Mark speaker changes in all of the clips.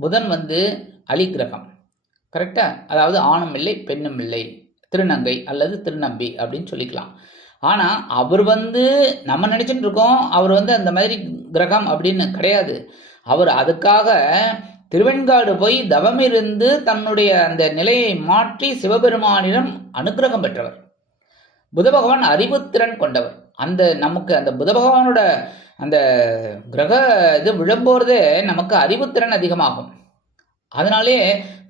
Speaker 1: புதன் வந்து அலிகிரகம் கரெக்டாக அதாவது ஆணும் இல்லை பெண்ணும் இல்லை. திருநங்கை அல்லது திருநம்பி அப்படின்னு சொல்லிக்கலாம். ஆனால் அவர் வந்து நம்ம நினச்சிட்டு இருக்கோம் அவர் வந்து அந்த மாதிரி கிரகம் அப்படின்னு கிடையாது. அவர் அதுக்காக திருவெண்காடு போய் தவம் இருந்து தன்னுடைய அந்த நிலையை மாற்றி சிவபெருமானிடம் அனுக்கிரகம் பெற்றவர். புத பகவான் அறிவுத்திறன் கொண்டவர். அந்த நமக்கு அந்த புத பகவானோட அந்த கிரக இது விழும்போறதே நமக்கு அறிவுத்திறன் அதிகமாகும். அதனாலே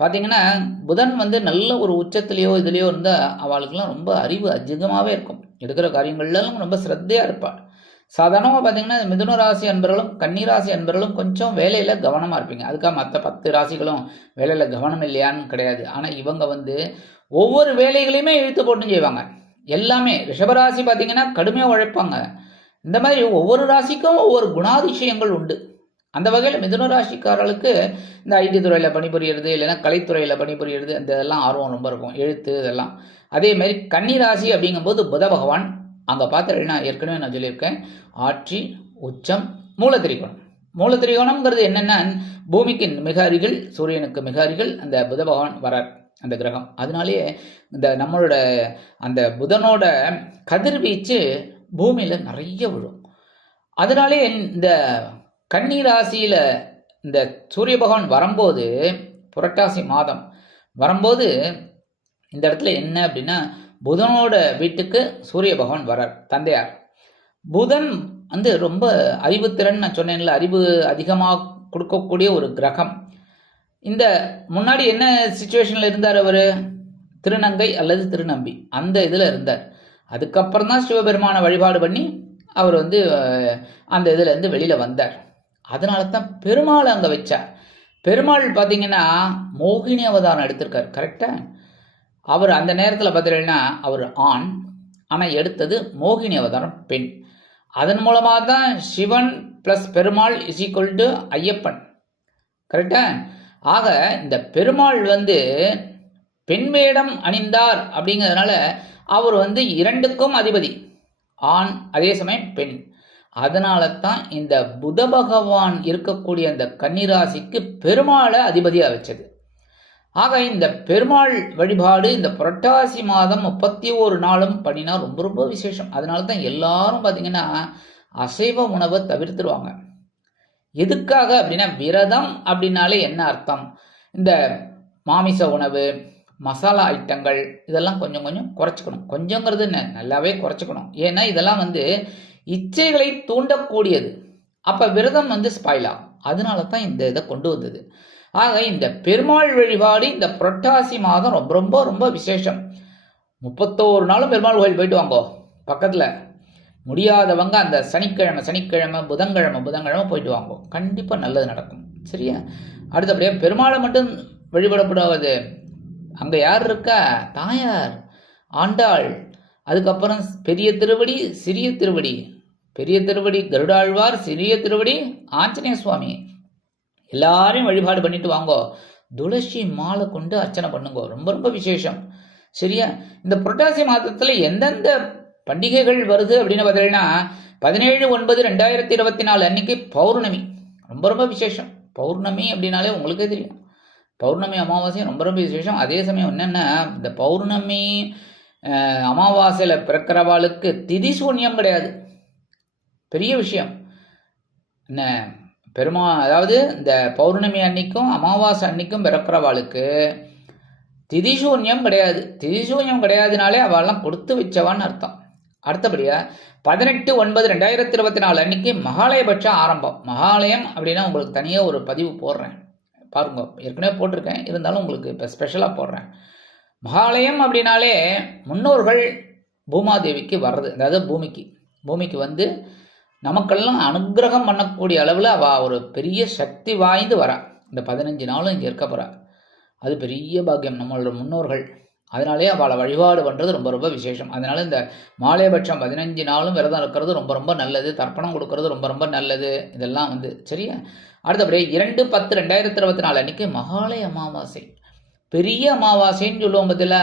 Speaker 1: பார்த்தீங்கன்னா புதன் வந்து நல்ல ஒரு உச்சத்துலேயோ இதுலேயோ இருந்தால் அவளுக்கெல்லாம் ரொம்ப அறிவு அதிகமாகவே இருக்கும். எடுக்கிற காரியங்கள்லாம் ரொம்ப சிரத்தையாக இருப்பாள். சாதாரணமாக பார்த்தீங்கன்னா மிதுன ராசி அன்பர்களும் கன்னிராசி அன்பர்களும் கொஞ்சம் வேலையில் கவனமாக இருப்பீங்க. அதுக்காக மற்ற பத்து ராசிகளும் வேலையில் கவனம் இல்லையான்னு கிடையாது. ஆனால் இவங்க வந்து ஒவ்வொரு வேலைகளையுமே இழுத்து போட்டு செய்வாங்க. எல்லாமே ரிஷபராசி பார்த்தீங்கன்னா கடுமையாக உழைப்பாங்க. இந்த மாதிரி ஒவ்வொரு ராசிக்கும் ஒவ்வொரு குணாதிசயங்கள் உண்டு. அந்த வகையில் மிதுன ராசிக்காரர்களுக்கு இந்த ஐடி துறையில் பணிபுரியறது இல்லைன்னா கலைத்துறையில் பணிபுரியறது இந்த இதெல்லாம் ஆர்வம் ரொம்ப இருக்கும். எழுத்து இதெல்லாம். அதே மாதிரி கன்னி ராசி அப்படிங்கும்போது புத பகவான். அங்கே பார்த்துட்டீங்கன்னா ஏற்கனவே நான் சொல்லியிருக்கேன். ஆட்சி உச்சம் மூலத்திரிகோணம். மூலத்திரிகோணம்ங்கிறது என்னென்னா பூமிக்கு மிக அருகில் சூரியனுக்கு மிக அருகில் அந்த புத பகவான் வரார். அந்த கிரகம். அதனாலேயே இந்த நம்மளோட அந்த புதனோட கதிர்வீச்சு பூமியில் நிறைய விழும். அதனாலே இந்த கன்னி ராசியில் இந்த சூரிய பகவான் வரும்போது புரட்டாசி மாதம் வரும்போது இந்த இடத்துல என்ன அப்படின்னா புதனோட வீட்டுக்கு சூரிய பகவான் வரார் தந்தையார். புதன் வந்து ரொம்ப அறிவுத்திறன் நான் சொன்னேன்ல அறிவு அதிகமாக கொடுக்கக்கூடிய ஒரு கிரகம். இந்த முன்னாடி என்ன சுச்சுவேஷனில் இருந்தார் அவர்? திருநங்கை அல்லது திருநம்பி. அந்த இதில் இருந்தார். அதுக்கப்புறம் தான் சிவபெருமானை வழிபாடு பண்ணி அவர் வந்து அந்த இதுலேருந்து வெளியில் வந்தார். அதனால தான் பெருமாள் அங்கே வச்சார். பெருமாள் பார்த்தீங்கன்னா மோகினி அவதாரம் எடுத்திருக்கார் கரெக்டாக அவர் அந்த நேரத்தில் பார்த்துட்டீங்கன்னா அவர் ஆண். ஆனால் எடுத்தது மோகினி அவதாரம் பெண். அதன் மூலமாக தான் Sivan plus Perumal is equal to Ayyappan. கரெக்டாக ஆக இந்த பெருமாள் வந்து பெண் வேடம் அணிந்தார் அப்படிங்கிறதுனால அவர் வந்து இரண்டுக்கும் அதிபதி ஆண் அதே சமயம் பெண். அதனால தான் இந்த புத பகவான் இருக்கக்கூடிய அந்த கன்னிராசிக்கு பெருமாளை அதிபதியாக வச்சது. ஆக இந்த பெருமாள் வழிபாடு இந்த புரட்டாசி மாதம் முப்பத்தி ஒரு நாளும் பண்ணினா ரொம்ப ரொம்ப விசேஷம். அதனால தான் எல்லாரும் பார்த்தீங்கன்னா அசைவ உணவை தவிர்த்துருவாங்க. எதுக்காக அப்படின்னா விரதம் அப்படின்னாலே என்ன அர்த்தம்? இந்த மாமிச உணவு மசாலா ஐட்டங்கள் இதெல்லாம் கொஞ்சம் கொஞ்சம் குறைச்சிக்கணும். கொஞ்சங்கிறது என்ன நல்லாவே குறைச்சிக்கணும். ஏன்னா இதெல்லாம் வந்து இச்சைகளை தூண்டக்கூடியது. அப்போ விரதம் வந்து ஸ்பாயில் ஆகும். அதனால தான் இந்த இதை கொண்டு வந்தது. ஆக இந்த பெருமாள் வழிபாடு இந்த புரட்டாசி மாதம் ரொம்ப ரொம்ப ரொம்ப விசேஷம். முப்பத்தோரு நாளும் பெருமாள் கோயில் போயிட்டு வாங்கோ. பக்கத்தில். முடியாதவங்க அந்த சனிக்கிழமை சனிக்கிழமை புதன்கிழமை புதன்கிழமை போயிட்டு வாங்க. கண்டிப்பாக நல்லது நடக்கும். சரியா? அடுத்தபடியாக பெருமாளை மட்டும் வழிபடப்படாது. அங்கே யார் இருக்கா? தாயார் ஆண்டாள். அதுக்கப்புறம் பெரிய திருவடி சிறிய திருவடி. பெரிய திருவடி கருடாழ்வார் சிறிய திருவடி ஆஞ்சநேய சுவாமி. எல்லாரையும் வழிபாடு பண்ணிட்டு வாங்கோ. துளசி மாலை கொண்டு அர்ச்சனை பண்ணுங்க. ரொம்ப ரொம்ப விசேஷம். சரியா? இந்த புரட்டாசி மாதத்தில் எந்தெந்த பண்டிகைகள் வருது அப்படின்னு பார்த்தீங்கன்னா பதினேழு ஒன்பது ரெண்டாயிரத்தி இருபத்தி நாலு அன்னைக்கு பௌர்ணமி. ரொம்ப ரொம்ப விசேஷம். பௌர்ணமி அப்படின்னாலே உங்களுக்கே தெரியும். பௌர்ணமி அமாவாசை ரொம்ப ரொம்ப விசேஷம். அதே சமயம் என்னென்னா இந்த பௌர்ணமி அமாவாசையில் பிறக்கிறவாளுக்கு திதி சூன்யம் கிடையாது. பெரிய விஷயம். என்ன பெருமா அதாவது இந்த பௌர்ணமி அன்னைக்கும் அமாவாசை அன்னைக்கும் பிறக்கிறவாளுக்கு திதிசூன்யம் கிடையாது. திதிசூன்யம் கிடையாதுனாலே அவெல்லாம் கொடுத்து வச்சவான்னு அர்த்தம். அடுத்தபடியாக பதினெட்டு ஒன்பது ரெண்டாயிரத்தி இருபத்தி நாலு அன்னைக்கு மகாலயபட்சம் ஆரம்பம். மகாலயம் அப்படின்னா உங்களுக்கு தனியாக ஒரு பதிவு போடுறேன். பாருங்க ஏற்கனவே போட்டிருக்கேன். இருந்தாலும் உங்களுக்கு இப்போ ஸ்பெஷலாக போடுறேன். மகாலயம் அப்படின்னாலே முன்னோர்கள் பூமாதேவிக்கு வர்றது அதாவது பூமிக்கு. பூமிக்கு வந்து நமக்கெல்லாம் அனுக்கிரகம் பண்ணக்கூடிய அளவில் அவள் ஒரு பெரிய சக்தி வாய்ந்து வரா. இந்த பதினஞ்சு நாளும் இங்கே இருக்க போகிறா அது பெரிய பாக்கியம் நம்மளோட முன்னோர்கள். அதனாலேயே அவளை வழிபாடு பண்ணுறது ரொம்ப ரொம்ப விசேஷம். அதனால் இந்த மாலையபட்சம் பதினஞ்சு நாளும் விரதம் இருக்கிறது ரொம்ப ரொம்ப நல்லது. தர்ப்பணம் கொடுக்கறது ரொம்ப ரொம்ப நல்லது. இதெல்லாம் வந்து சரியா? அடுத்தபடியே இரண்டு பத்து ரெண்டாயிரத்தி இருபத்தி நாலு அன்றைக்கி மகாலய அமாவாசை. பெரிய அமாவாசைன்னு சொல்லுவோம் பதில்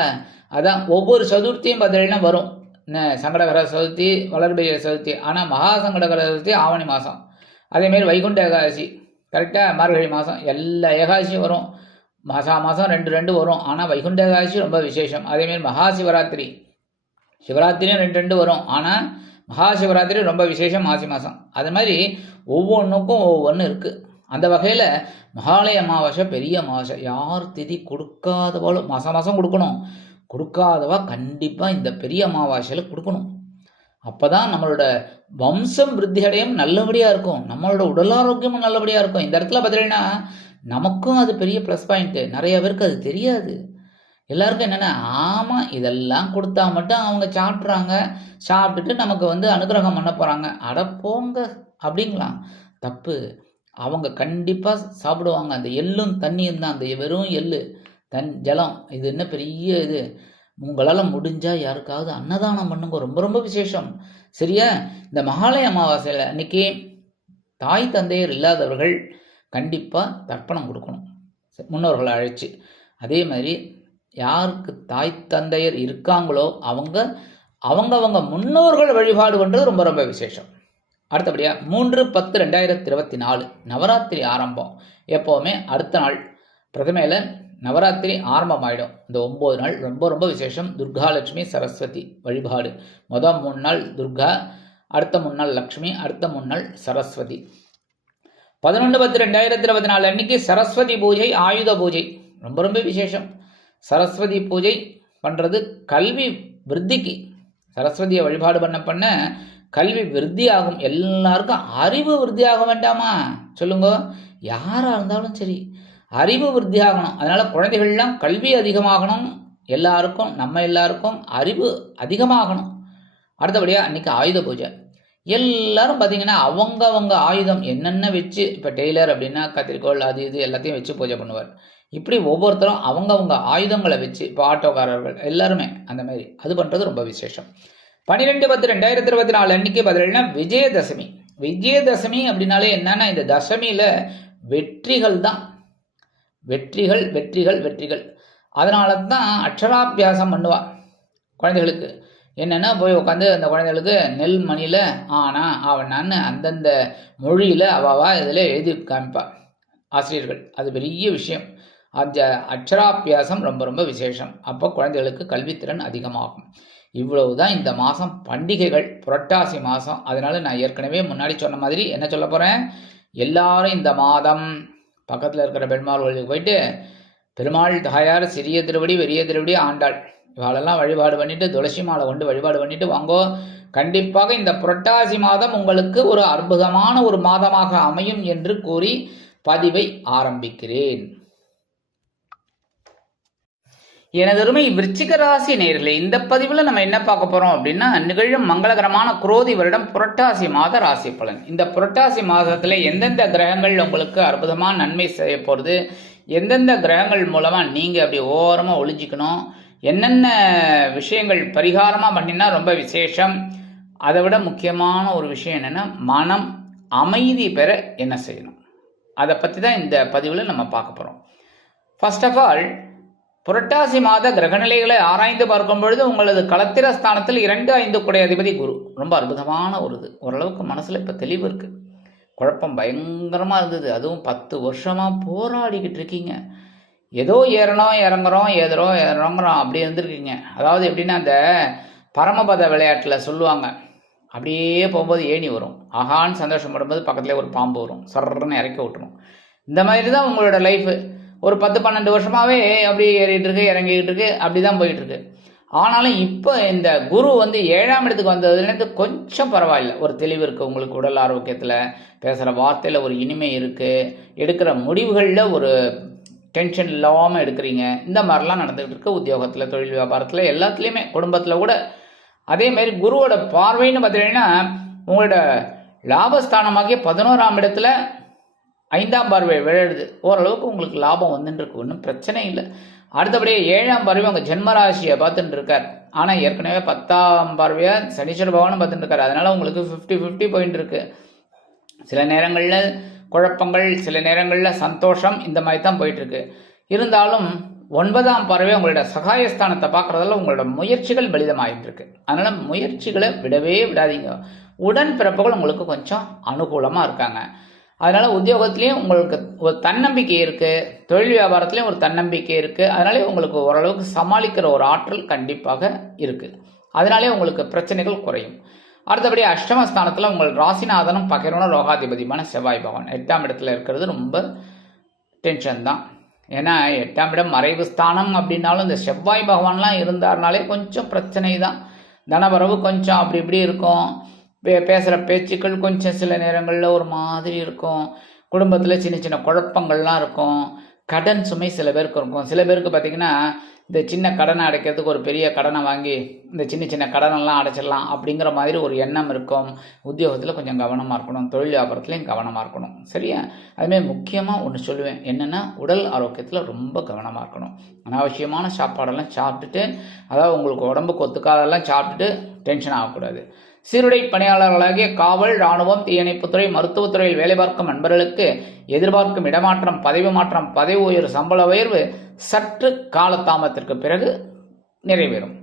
Speaker 1: அதான் ஒவ்வொரு சதுர்த்தியும் பார்த்தீங்கன்னா வரும். என்ன சங்கடகர சதுர்த்தி வளர்பிரிய சதுர்த்தி. ஆனால் மகா சங்கடகர சதுர்த்தி ஆவணி மாதம் அதேமாரி வைகுண்ட ஏகாதசி. கரெக்டாக மார்கழி மாதம் எல்லா ஏகாதசியும் வரும். மாசா மாதம் ரெண்டு ரெண்டு வரும். ஆனால் வைகுண்ட ஏகாதசி ரொம்ப விசேஷம். அதேமாரி மகா சிவராத்திரி சிவராத்திரியும் ரெண்டு ரெண்டு வரும். ஆனால் மகா சிவராத்திரி ரொம்ப விசேஷம் மாசி மாதம் அது மாதிரி ஒவ்வொன்றுக்கும் ஒவ்வொன்று இருக்குது அந்த வகையில் மகாலய அமாவாசை பெரிய அமாவாசை. யார் திதி கொடுக்காதவாலும் மாதம் மாதம் கொடுக்கணும். கொடுக்காதவா கண்டிப்பாக இந்த பெரிய அமாவாசையில் கொடுக்கணும். அப்போ தான் நம்மளோட வம்சம் விருத்தி அடையும் நல்லபடியாக இருக்கும். நம்மளோட உடல் ஆரோக்கியமும் நல்லபடியாக இருக்கும். இந்த இடத்துல பார்த்தீங்கன்னா நமக்கும் அது பெரிய ப்ளஸ் பாயிண்ட்டு நிறைய பேருக்கு அது தெரியாது. எல்லாருக்கும் என்னென்ன ஆமாம் இதெல்லாம் கொடுத்தா மட்டும் அவங்க சாப்பிட்றாங்க. சாப்பிட்டுட்டு நமக்கு வந்து அனுகிரகம் பண்ண போகிறாங்க அட போங்க அப்படிங்களா தப்பு. அவங்க கண்டிப்பாக சாப்பிடுவாங்க. அந்த எள்ளும் தண்ணியும் தான். அந்த வெறும் எள்ளு தன் ஜலம். இது என்ன பெரிய இது? உங்களால் முடிஞ்சால் யாருக்காவது அன்னதானம் பண்ணுங்க. ரொம்ப ரொம்ப விசேஷம். சரியா? இந்த மகாலய அமாவாசையில் அன்னைக்கு தாய் தந்தையர் இல்லாதவர்கள் கண்டிப்பாக தர்ப்பணம் கொடுக்கணும். முன்னோர்களை அழைச்சி. அதே மாதிரி யாருக்கு தாய் தந்தையர் இருக்காங்களோ அவங்க அவங்க அவங்க முன்னோர்கள் வழிபாடு பண்ணுறது ரொம்ப ரொம்ப விசேஷம். அடுத்தபடியாக மூன்று பத்து ரெண்டாயிரத்தி இருபத்தி நாலு நவராத்திரி ஆரம்பம். எப்போவுமே அடுத்த நாள் பிரதமையில் நவராத்திரி ஆரம்பமாயிடும். இந்த ஒம்பது நாள் ரொம்ப ரொம்ப விசேஷம். துர்காலட்சுமி சரஸ்வதி வழிபாடு. மொதல் மூணு நாள் துர்கா அடுத்த மூணு நாள் லக்ஷ்மி அடுத்த மூணு நாள் சரஸ்வதி. பதினொன்று பத்து ரெண்டாயிரத்தி இருபத்தி நாலு அன்னைக்கு சரஸ்வதி பூஜை ஆயுத பூஜை. ரொம்ப ரொம்ப விசேஷம். சரஸ்வதி பூஜை பண்ணுறது கல்வி விருத்திக்கு. சரஸ்வதியை வழிபாடு பண்ண பண்ண கல்வி விருத்தி ஆகும். எல்லாருக்கும் அறிவு விருத்தி ஆக வேண்டாமா? சொல்லுங்க. யாராக இருந்தாலும் சரி. அறிவு விருத்தி ஆகணும். அதனால் குழந்தைகள்லாம் கல்வி அதிகமாகணும். எல்லாருக்கும் நம்ம எல்லாருக்கும் அறிவு அதிகமாகணும். அடுத்தபடியாக அன்றைக்கி ஆயுத பூஜை. எல்லாரும் பார்த்தீங்கன்னா அவங்க அவங்க ஆயுதம் என்னென்ன வச்சு இப்போ டெய்லர் அப்படின்னா கத்திரிக்கோள் அது இது எல்லாத்தையும் வச்சு பூஜை பண்ணுவார். இப்படி ஒவ்வொருத்தரும் அவங்கவுங்க ஆயுதங்களை வச்சு இப்போ ஆட்டோக்காரர்கள் எல்லாருமே அந்த மாதிரி அது பண்ணுறது ரொம்ப விசேஷம். பன்னிரெண்டு பத்து ரெண்டாயிரத்தி இருபத்தி நாலு அன்னைக்கு பார்த்தீங்கன்னா விஜயதசமி. விஜயதசமி அப்படின்னாலே என்னன்னா இந்த தசமியில் வெற்றிகள் தான். வெற்றிகள் வெற்றிகள் வெற்றிகள். அதனால தான் அக்ஷராபியாசம் பண்ணுவா குழந்தைகளுக்கு. என்னென்னா போய் உட்காந்து அந்த குழந்தைகளுக்கு நெல் மணியில் ஆனா ஆவணான்னு அந்தந்த மொழியில் அவாவா இதில் எழுதி காமிப்பா. ஆசிரியர்கள். அது பெரிய விஷயம். அந்த அக்ஷராபியாசம் ரொம்ப ரொம்ப விசேஷம். அப்போ குழந்தைகளுக்கு கல்வித்திறன் அதிகமாகும். இவ்வளவு தான் இந்த மாதம் பண்டிகைகள் புரட்டாசி மாதம் அதனால் நான் ஏற்கனவே முன்னாடி சொன்ன மாதிரி என்ன சொல்ல போகிறேன் எல்லாரும் இந்த மாதம் பக்கத்தில் இருக்கிற பெருமாள் கோயிலுக்கு போயிட்டு பெருமாள் தாயார் சிறிய திருவடி பெரிய திருவடி ஆண்டாள். இவாளெல்லாம் வழிபாடு பண்ணிட்டு துளசி மாலை கொண்டு வழிபாடு பண்ணிட்டு வாங்கோ கண்டிப்பாக இந்த புரட்டாசி மாதம் உங்களுக்கு ஒரு அற்புதமான ஒரு மாதமாக அமையும் என்று கூறி பதிவை ஆரம்பிக்கிறேன். எனதருமை விருச்சிக ராசி நேயர்களே இந்த பதிவில் நம்ம என்ன பார்க்க போறோம் அப்படின்னா நிகழும் மங்களகரமான குரோதி வருடம் புரட்டாசி மாத ராசி பலன். இந்த புரட்டாசி மாதத்தில் எந்தெந்த கிரகங்கள் உங்களுக்கு அற்புதமான நன்மை செய்ய போகிறது எந்தெந்த கிரகங்கள் மூலமாக நீங்கள் அப்படி ஓரமாக ஒளிஞ்சிக்கணும் என்னென்ன விஷயங்கள் பரிகாரமாக பண்ணினா ரொம்ப விசேஷம்? அதை விட முக்கியமான ஒரு விஷயம் என்னென்னா மனம் அமைதி பெற என்ன செய்யணும்? அதை பற்றி தான் இந்த பதிவில் நம்ம பார்க்க போகிறோம் ஃபர்ஸ்ட் ஆஃப் ஆல் புரட்டாசி மாத கிரகநிலைகளை ஆராய்ந்து பார்க்கும் பொழுது உங்களது களத்திர ஸ்தானத்தில் இரண்டு ஐந்து குடை அதிபதி குரு. ரொம்ப அற்புதமான ஒரு இது. ஓரளவுக்கு மனசில் இப்போ தெளிவு இருக்குது குழப்பம் பயங்கரமாக இருந்தது. அதுவும் பத்து வருஷமாக போராடிக்கிட்டு இருக்கீங்க. ஏதோ ஏறணும் இறங்குறோம் ஏதுறோம் இறங்குறோம் அப்படி இருந்திருக்கீங்க. அதாவது எப்படின்னா அந்த பரமபத விளையாட்டில் சொல்லுவாங்க. அப்படியே போகும்போது ஏணி வரும். ஆஹான்னு சந்தோஷப்படும்போது பக்கத்துலேயே ஒரு பாம்பு வரும். சர்றன்னு இறக்கி விட்டுரும். இந்த மாதிரி தான் உங்களோட லைஃபு ஒரு பத்து பன்னெண்டு வருஷமாகவே அப்படியே ஏறிட்டு இருக்கு இறங்கிக்கிட்டு இருக்கு அப்படி தான் போயிட்டுருக்கு ஆனாலும் இப்போ இந்த குரு வந்து ஏழாம் இடத்துக்கு வந்ததுலேருந்து கொஞ்சம் பரவாயில்ல. ஒரு தெளிவு இருக்குது உங்களுக்கு உடல் ஆரோக்கியத்தில் பேசுகிற வார்த்தையில் ஒரு இனிமை இருக்குது எடுக்கிற முடிவுகளில் ஒரு டென்ஷன் இல்லாமல் எடுக்கிறீங்க. இந்த மாதிரிலாம் நடந்துகிட்டு இருக்குது உத்தியோகத்தில் தொழில் வியாபாரத்தில் எல்லாத்துலேயுமே குடும்பத்தில் கூட. அதேமாரி குருவோட பார்வைன்னு பார்த்தீங்கன்னா உங்களோட லாபஸ்தானமாகிய பதினோராம் இடத்துல ஐந்தாம் பார்வை விளையாடுது ஓரளவுக்கு உங்களுக்கு லாபம் வந்துட்டுருக்கு ஒன்றும் பிரச்சனை இல்லை. அடுத்தபடியே ஏழாம் பார்வை உங்கள் ஜென்மராசியை பார்த்துட்டு இருக்கார் ஆனால் ஏற்கனவே பத்தாம் பார்வையாக சனீஸ்வர பகவானும் பார்த்துட்டு இருக்கார் அதனால் உங்களுக்கு ஃபிஃப்டி ஃபிஃப்டி பாயிண்ட் இருக்கு சில நேரங்களில் குழப்பங்கள் சில நேரங்களில் சந்தோஷம் இந்த மாதிரி தான் போயிட்டுருக்கு. இருந்தாலும் ஒன்பதாம் பறவை உங்களோட சகாயஸ்தானத்தை பார்க்குறதால உங்களோட முயற்சிகள் பலிதமாகிட்டுருக்கு இருக்கு முயற்சிகளை விடவே விடாதீங்க. உடன் பிறப்புகள் உங்களுக்கு கொஞ்சம் அனுகூலமாக இருக்காங்க. அதனால் உத்தியோகத்துலேயும் உங்களுக்கு ஒரு தன்னம்பிக்கை இருக்குது தொழில் வியாபாரத்துலேயும் ஒரு தன்னம்பிக்கை இருக்குது அதனாலே உங்களுக்கு ஓரளவுக்கு சமாளிக்கிற ஒரு ஆற்றல் கண்டிப்பாக இருக்குது அதனாலே உங்களுக்கு பிரச்சனைகள் குறையும். அடுத்தபடி அஷ்டமஸ்தானத்தில் உங்கள் ராசிநாதனும் பகிரணும் ரோகாதிபதியுமான செவ்வாய் பகவான். எட்டாம் இடத்துல இருக்கிறது ரொம்ப டென்ஷன் தான். ஏன்னா எட்டாம் இடம் மறைவு ஸ்தானம் அப்படின்னாலும் இந்த செவ்வாய் பகவான்லாம் இருந்தாருனாலே கொஞ்சம் பிரச்சனை தான். தனவரவு கொஞ்சம் அப்படி இப்படி இருக்கும். பே பேசுகிற பேச்சுக்கள் கொஞ்சம் சில நேரங்களில் ஒரு மாதிரி இருக்கும். குடும்பத்தில் சின்ன சின்ன குழப்பங்கள்லாம் இருக்கும். கடன் சுமை சில பேருக்கு இருக்கும். சில பேருக்கு பார்த்திங்கன்னா இந்த சின்ன கடனை அடைக்கிறதுக்கு ஒரு பெரிய கடனை வாங்கி இந்த சின்ன சின்ன கடனெல்லாம் அடைச்சிடலாம் அப்படிங்கிற மாதிரி ஒரு எண்ணம் இருக்கும். உத்தியோகத்தில் கொஞ்சம் கவனமாக இருக்கணும். தொழில் வியாபாரத்துலேயும் கவனமாக இருக்கணும். சரியா? அதுமாரி முக்கியமாக ஒன்று சொல்லுவேன். என்னென்னா உடல் ஆரோக்கியத்தில் ரொம்ப கவனமாக இருக்கணும். அனாவசியமான சாப்பாடெல்லாம் சாப்பிட்டுட்டு அதாவது உங்களுக்கு உடம்புக்கு ஒத்துக்காதெல்லாம் சாப்பிட்டுட்டு டென்ஷன் ஆகக்கூடாது. சீருடை பணியாளர்களாகிய காவல் இராணுவம் தீயணைப்புத்துறை மருத்துவத்துறையில் வேலை பார்க்கும் நண்பர்களுக்கு எதிர்பார்க்கும் இடமாற்றம் பதவி மாற்றம் பதவி உயர்வு சம்பள உயர்வு சற்று காலதாமத்திற்கு பிறகு நிறைவேறும்.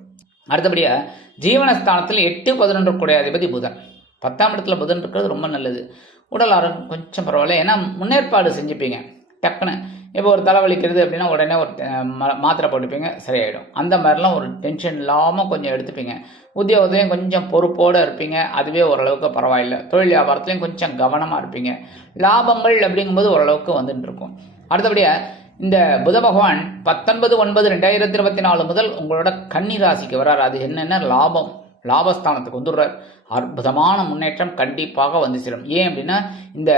Speaker 1: அடுத்தபடியாக ஜீவனஸ்தானத்தில் எட்டு பதினொன்று கூடிய அதிபதி புதன். பத்தாம் இடத்துல புதன் இருக்கிறது ரொம்ப நல்லது. உடல் ஆரோக்கியம் கொஞ்சம் பரவாயில்ல. ஏன்னா முன்னேற்பாடு செஞ்சுப்பீங்க. டக்குன்னு இப்போ ஒரு தலைவலிக்கிறது அப்படின்னா உடனே ஒரு மாத்திரை போட்டுப்பீங்க சரியாயிடும். அந்த மாதிரிலாம் ஒரு டென்ஷன் இல்லாமல் கொஞ்சம் எடுத்துப்பீங்க. உத்தியோகத்துலேயும் கொஞ்சம் பொறுப்போடு இருப்பீங்க அதுவே ஓரளவுக்கு பரவாயில்லை. தொழில் வியாபாரத்துலேயும் கொஞ்சம் கவனமாக இருப்பீங்க. லாபங்கள் அப்படிங்கும்போது ஓரளவுக்கு வந்துட்டு இருக்கும். அடுத்தபடியாக இந்த புத பகவான் பத்தொன்பது ஒன்பது ரெண்டாயிரத்தி இருபத்தி நாலு முதல் உங்களோட கன்னி ராசிக்கு வர்றார். அது என்னென்ன? லாபம். லாபஸ்தானத்துக்கு வந்துடுறார். அற்புதமான முன்னேற்றம் கண்டிப்பாக வந்து சேரும். ஏன் அப்படின்னா இந்த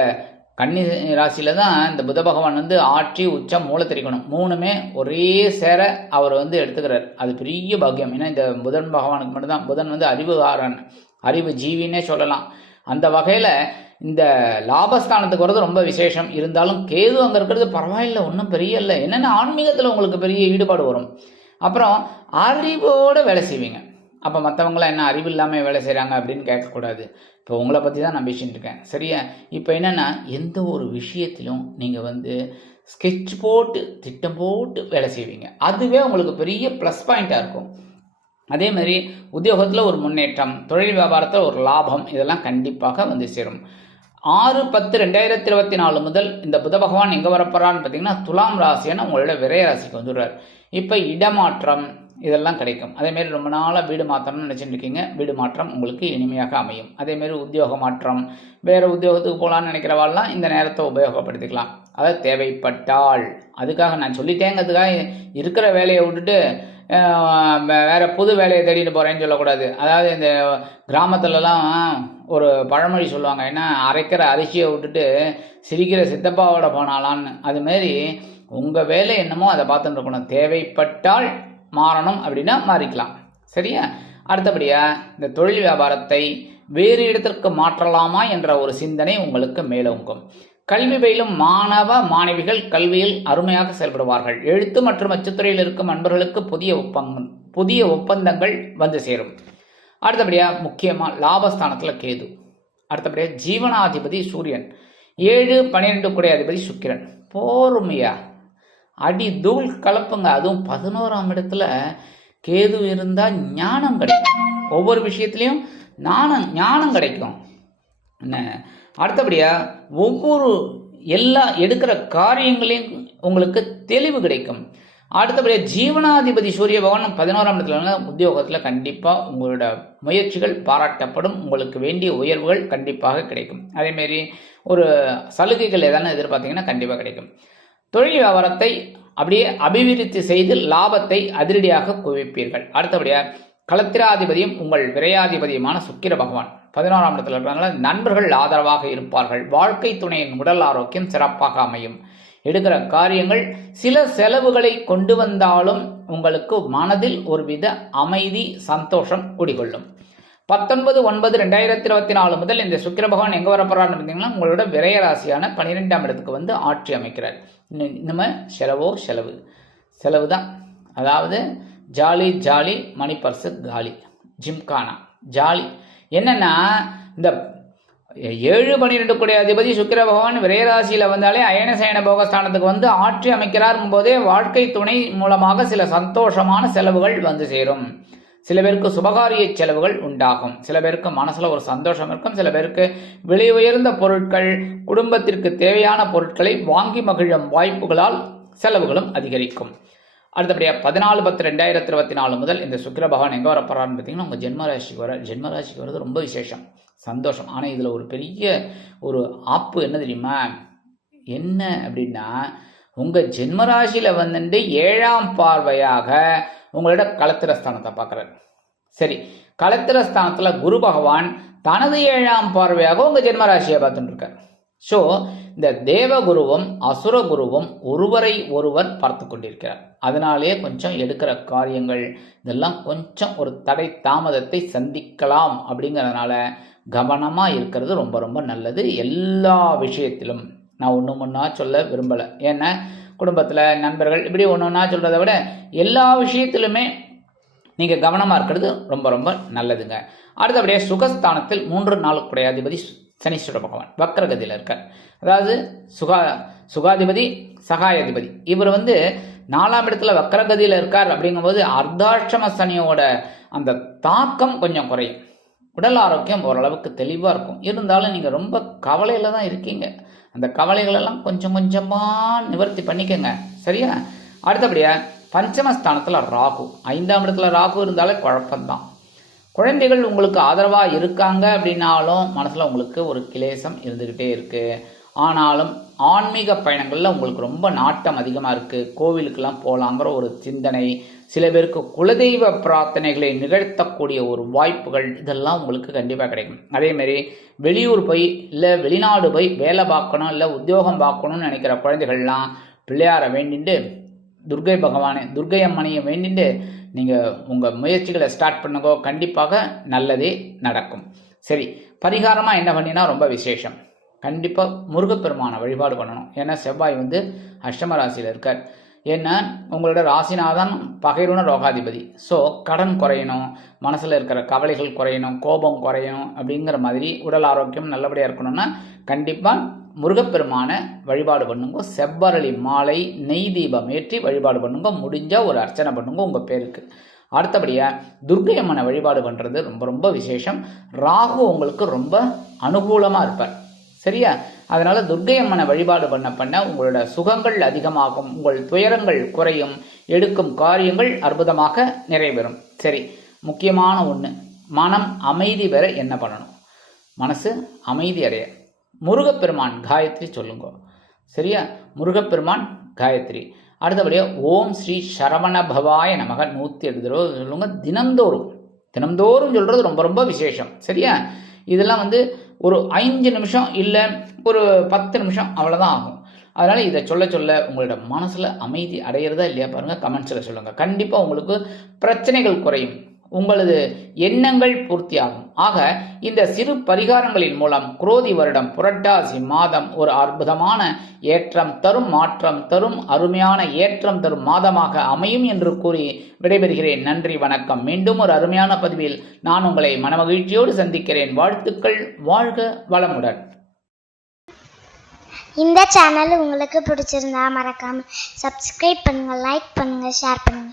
Speaker 1: கன்னி ராசியில தான் இந்த புத பகவான் வந்து ஆட்சி உச்சம் மூல தெரிக்கணும் மூணுமே ஒரே சேர அவர் வந்து எடுத்துக்கிறார். அது பெரிய பாக்கியம். ஏன்னா இந்த புதன் பகவானுக்கு மட்டும்தான். புதன் வந்து அறிவுகாரன். அறிவு ஜீவின்னே சொல்லலாம். அந்த வகையில் இந்த லாபஸ்தானத்துக்கு வர்றது ரொம்ப விசேஷம். இருந்தாலும் கேது அங்கே இருக்கிறது பரவாயில்ல. ஒன்றும் பெரிய இல்லை. என்னென்ன ஆன்மீகத்தில் உங்களுக்கு பெரிய ஈடுபாடு வரும்? அப்புறம் அறிவோடு வேலை செய்வீங்க. அப்போ மற்றவங்களாம் என்ன அறிவு இல்லாமல் வேலை செய்கிறாங்க அப்படின்னு கேட்கக்கூடாது. இப்போ உங்களை பற்றி தான் நான் பேசிட்டு இருக்கேன். சரியா? இப்போ என்னென்னா எந்த ஒரு விஷயத்திலும் நீங்கள் வந்து ஸ்கெட்ச் போட்டு திட்டம் போட்டு வேலை செய்வீங்க. அதுவே உங்களுக்கு பெரிய ப்ளஸ் பாயிண்ட்டாக இருக்கும். அதே மாதிரி உத்தியோகத்தில் ஒரு முன்னேற்றம் தொழில் வியாபாரத்தில் ஒரு லாபம் இதெல்லாம் கண்டிப்பாக வந்து சேரும். ஆறு பத்து ரெண்டாயிரத்தி இருபத்தி நாலு முதல் இந்த புத பகவான் எங்கே வரப்போகிறான்னு பார்த்தீங்கன்னா துலாம் ராசியான உங்களோட விரைய ராசிக்கு வந்துடுறார். இப்போ இடமாற்றம் இதெல்லாம் கிடைக்கும். அதேமாரி ரொம்ப நாளாக வீடு மாற்றணும்னு நினச்சிட்டு இருக்கீங்க வீடு மாற்றம் உங்களுக்கு இனிமையாக அமையும். அதேமாரி உத்தியோக மாற்றம் வேறு உத்தியோகத்துக்கு போகலான்னு நினைக்கிறவாள்லாம் இந்த நேரத்தை உபயோகப்படுத்திக்கலாம். அதாவது தேவைப்பட்டால். அதுக்காக நான் சொல்லிட்டேங்கிறதுக்காக இருக்கிற வேலையை விட்டுட்டு வேறு வே- வேற புது வேலையை தேடிட்டு போகிறேன்னு சொல்லக்கூடாது. அதாவது இந்த கிராமத்துலலாம் ஒரு பழமொழி சொல்லுவாங்க. ஏன்னா அரைக்கிற அரிசியை விட்டுட்டு சிரிக்கிற சித்தப்பாவோட போனாலான்னு அதுமாரி உங்கள் வேலை என்னமோ அதை பார்த்துட்டு இருக்கணும் தேவைப்பட்டால் மாறணும் அப்படின்னா மாறிக்கலாம். சரியா? அடுத்தபடியாக இந்த தொழில் வியாபாரத்தை வேறு இடத்திற்கு மாற்றலாமா என்ற ஒரு சிந்தனை உங்களுக்கு மேலோங்கும் கல்வி பயிலும் மாணவ மாணவிகள் கல்வியில் அருமையாக செயல்படுவார்கள். எழுத்து மற்றும் அச்சுத்துறையில் இருக்கும் நண்பர்களுக்கு புதிய ஒப்பந்தம் புதிய ஒப்பந்தங்கள் வந்து சேரும். அடுத்தபடியாக முக்கியமாக லாபஸ்தானத்தில் கேது. அடுத்தபடியாக ஜீவனாதிபதி சூரியன். ஏழு பன்னிரெண்டு குடை அதிபதி சுக்கிரன். போருமையா? அடி தூள் கலப்புங்க. அதுவும் பதினோராம் இடத்துல கேது இருந்தால் ஞானம் கிடைக்கும். ஒவ்வொரு விஷயத்துலையும் ஞானம் ஞானம் கிடைக்கும். என்ன? அடுத்தபடியாக ஒவ்வொரு எல்லா எடுக்கிற காரியங்களையும் உங்களுக்கு தெளிவு கிடைக்கும். அடுத்தபடியாக ஜீவனாதிபதி சூரிய பகவான் பதினோராம் இடத்துல உத்தியோகத்தில் கண்டிப்பாக உங்களோட முயற்சிகள் பாராட்டப்படும். உங்களுக்கு வேண்டிய உயர்வுகள் கண்டிப்பாக கிடைக்கும். அதேமாரி ஒரு சலுகைகள் எதனா எதிர்பார்த்தீங்கன்னா கண்டிப்பாக கிடைக்கும். தொழில் வியாபாரத்தை அப்படியே அபிவிருத்தி செய்து லாபத்தை அதிரடியாக குவிப்பீர்கள். அடுத்தபடியாக களத்திராதிபதியும் உங்கள் விரையாதிபதியுமான சுக்கிர பகவான். பதினோராம் இடத்துல இருக்கிறதுனால நண்பர்கள் ஆதரவாக இருப்பார்கள். வாழ்க்கை துணையின் உடல் ஆரோக்கியம் சிறப்பாக அமையும். எடுக்கிற காரியங்கள் சில செலவுகளை கொண்டு வந்தாலும் உங்களுக்கு மனதில் ஒருவித அமைதி சந்தோஷம் குடிகொள்ளும். பத்தொன்பது ஒன்பது ரெண்டாயிரத்தி இருபத்தி நாலு முதல் இந்த சுக்கிர பகவான் எங்கே வரப்போறாருன்னு பார்த்தீங்கன்னா உங்களோட விரயராசியான பன்னிரெண்டாம் இடத்துக்கு வந்து ஆட்சி அமைக்கிறார். இன்னும் செலவோ செலவு செலவு. தான் அதாவது ஜாலி ஜாலி மணி பர்ஸு காலி. ஜிம்கானா. ஜாலி. என்னன்னா இந்த ஏழு பன்னிரெண்டு கூடிய அதிபதி சுக்கிர பகவான் விரயராசியில் வந்தாலே அயன சயன போகஸ்தானத்துக்கு வந்து ஆட்சி அமைக்கிறார் போதே வாழ்க்கை துணை மூலமாக சில சந்தோஷமான செலவுகள் வந்து சேரும். சில பேருக்கு சுபகாரிய செலவுகள் உண்டாகும். சில பேருக்கு மனசில் ஒரு சந்தோஷம் இருக்கும். சில பேருக்கு விலை உயர்ந்த பொருட்கள் குடும்பத்திற்கு தேவையான பொருட்களை வாங்கி மகிழும் வாய்ப்புகளால் செலவுகளும் அதிகரிக்கும். அடுத்தபடியாக பதினாலு பத்து ரெண்டாயிரத்தி இருபத்தி நாலு முதல் இந்த சுக்கிர பகவான் எங்கே வரப்போறான்னு பார்த்தீங்கன்னா உங்கள் ஜென்மராசிக்கு வர ஜென்மராசிக்கு வர்றது ரொம்ப விசேஷம். சந்தோஷம். ஆனால் இதில் ஒரு பெரிய ஒரு ஆப்பு என்ன தெரியுமா? என்ன அப்படின்னா உங்கள் ஜென்மராசியில் வந்துட்டு ஏழாம் பார்வையாக உங்களோட களத்திரஸ்தானத்தை பார்க்குறாரு. சரி களத்திரஸ்தானத்தில் குரு பகவான் தனது ஏழாம் பார்வையாக உங்கள் ஜென்மராசியை பார்த்துட்டு இருக்கார். ஸோ இந்த தேவகுருவும் அசுரகுருவும் ஒருவரை ஒருவர் பார்த்து கொண்டிருக்கிறார். அதனாலே கொஞ்சம் எடுக்கிற காரியங்கள் இதெல்லாம் கொஞ்சம் ஒரு தடை தாமதத்தை சந்திக்கலாம் அப்படிங்கிறதுனால கவனமாக இருக்கிறது ரொம்ப ரொம்ப நல்லது. எல்லா விஷயத்திலும். நான் ஒன்று ஒன்றா சொல்ல விரும்பலை. ஏன்னா குடும்பத்தில் நண்பர்கள் இப்படி ஒன்று ஒன்றா சொல்கிறத விட எல்லா விஷயத்திலுமே நீங்கள் கவனமாக இருக்கிறது ரொம்ப ரொம்ப நல்லதுங்க. அடுத்தபடியாக சுகஸ்தானத்தில் மூன்று நாளுக்குடைய அதிபதி சனீஸ்வர பகவான் வக்ரகதியில் இருக்கார். அதாவது சுகா சுகாதிபதி சகாயாதிபதி. இவர் வந்து நாலாம் இடத்துல வக்கரகதியில் இருக்கார் அப்படிங்கும்போது அர்த்தாட்சம சனியோட அந்த தாக்கம் கொஞ்சம் குறையும். உடல் ஆரோக்கியம் ஓரளவுக்கு தெளிவாக இருக்கும். இருந்தாலும் நீங்கள் ரொம்ப கவலையில் தான் இருக்கீங்க. அந்த கவலைகளெல்லாம் கொஞ்சம் கொஞ்சமாக நிவர்த்தி பண்ணிக்கோங்க. சரியா? அடுத்தபடியாக பஞ்சமஸ்தானத்தில் ராகு. ஐந்தாம் இடத்துல ராகு இருந்தாலே குழப்பம்தான். குழந்தைகள் உங்களுக்கு ஆதரவாக இருக்காங்க அப்படின்னாலும் மனசில் உங்களுக்கு ஒரு கிளேசம் இருந்துக்கிட்டே இருக்குது ஆனாலும் ஆன்மீக பயணங்களில் உங்களுக்கு ரொம்ப நாட்டம் அதிகமாக இருக்குது கோவிலுக்கெல்லாம் போகலாங்கிற ஒரு சிந்தனை சில பேருக்கு குலதெய்வ பிரார்த்தனைகளை நிகழ்த்தக்கூடிய ஒரு வாய்ப்புகள் இதெல்லாம் உங்களுக்கு கண்டிப்பாக கிடைக்கும். அதேமாரி வெளியூர் போய் இல்லை வெளிநாடு போய் வேலை பார்க்கணும் இல்லை உத்தியோகம் பார்க்கணும்னு நினைக்கிற குழந்தைகள்லாம் பிள்ளையாரை வேண்டிட்டு துர்கை பகவானை துர்கை அம்மனையை வேண்டிட்டு நீங்கள் உங்கள் முயற்சிகளை ஸ்டார்ட் பண்ணுங்க. கண்டிப்பாக நல்லதே நடக்கும். சரி பரிகாரமாக என்ன பண்ணினா ரொம்ப விசேஷம். கண்டிப்பாக முருகப்பெருமானை வழிபாடு பண்ணணும். ஏன்னா செவ்வாய் வந்து அஷ்டம ராசியில் இருக்கார். ஏன்னா உங்களோட ராசினாதான் பகைருண ரோகாதிபதி ஸோ கடன் குறையணும் மனசில் இருக்கிற கவலைகள் குறையணும் கோபம் குறையணும் அப்படிங்கிற மாதிரி உடல் ஆரோக்கியம் நல்லபடியாக இருக்கணும்னா கண்டிப்பாக முருகப்பெருமான வழிபாடு பண்ணுங்க. செவ்வரளி மாலை நெய் தீபம் ஏற்றி வழிபாடு பண்ணுங்க. முடிஞ்சால் ஒரு அர்ச்சனை பண்ணுங்க உங்கள் பேருக்கு. அடுத்தபடியாக துர்க்கை அம்மனை வழிபாடு பண்ணுறது ரொம்ப ரொம்ப விசேஷம். ராகு உங்களுக்கு ரொம்ப அனுகூலமாக இருப்பார். சரியா? அதனால துர்க்கை அம்மனை வழிபாடு பண்ண பண்ண உங்களோட சுகங்கள் அதிகமாகும் உங்கள் துயரங்கள் குறையும் எடுக்கும் காரியங்கள் அற்புதமாக நிறைவேறும். சரி முக்கியமான ஒன்று மனம் அமைதி பெற என்ன பண்ணணும்? மனசு அமைதி அடைய. முருகப்பெருமான் காயத்ரி சொல்லுங்க. சரியா? முருகப்பெருமான் காயத்ரி. அடுத்தபடியாக ஓம் ஸ்ரீ சரவண பவாய நமக நூற்றி எட்டு தடவை சொல்லுங்க. தினந்தோறும் தினந்தோறும் சொல்கிறது ரொம்ப ரொம்ப விசேஷம். சரியா? இதெல்லாம் வந்து ஒரு ஐந்து நிமிஷம் இல்லை ஒரு பத்து நிமிஷம் அவ்வளோதான் ஆகும். அதனால் இதை சொல்ல சொல்ல உங்களோட மனசில் அமைதி அடையிறதா இல்லையா பாருங்கள் கமெண்ட்ஸில் சொல்லுங்கள் கண்டிப்பாக உங்களுக்கு பிரச்சனைகள் குறையும். உங்களது எண்ணங்கள் பூர்த்தியாகும். ஆக இந்த சிறு பரிகாரங்களின் மூலம் குரோதி வருடம் புரட்டாசி மாதம் ஒரு அற்புதமான ஏற்றம் தரும் மாற்றம் தரும் அருமையான ஏற்றம் தரும் மாதமாக அமையும் என்று கூறி விடைபெறுகிறேன். நன்றி வணக்கம். மீண்டும் ஒரு அருமையான பதிவில் நான் உங்களை மனமகிழ்ச்சியோடு சந்திக்கிறேன். வாழ்த்துக்கள் வாழ்க வளமுடன்.
Speaker 2: இந்த சேனல் உங்களுக்கு பிடிச்சிருந்தா மறக்காம சப்ஸ்கிரைப் பண்ணுங்க லைக் பண்ணுங்க ஷேர் பண்ணுங்க.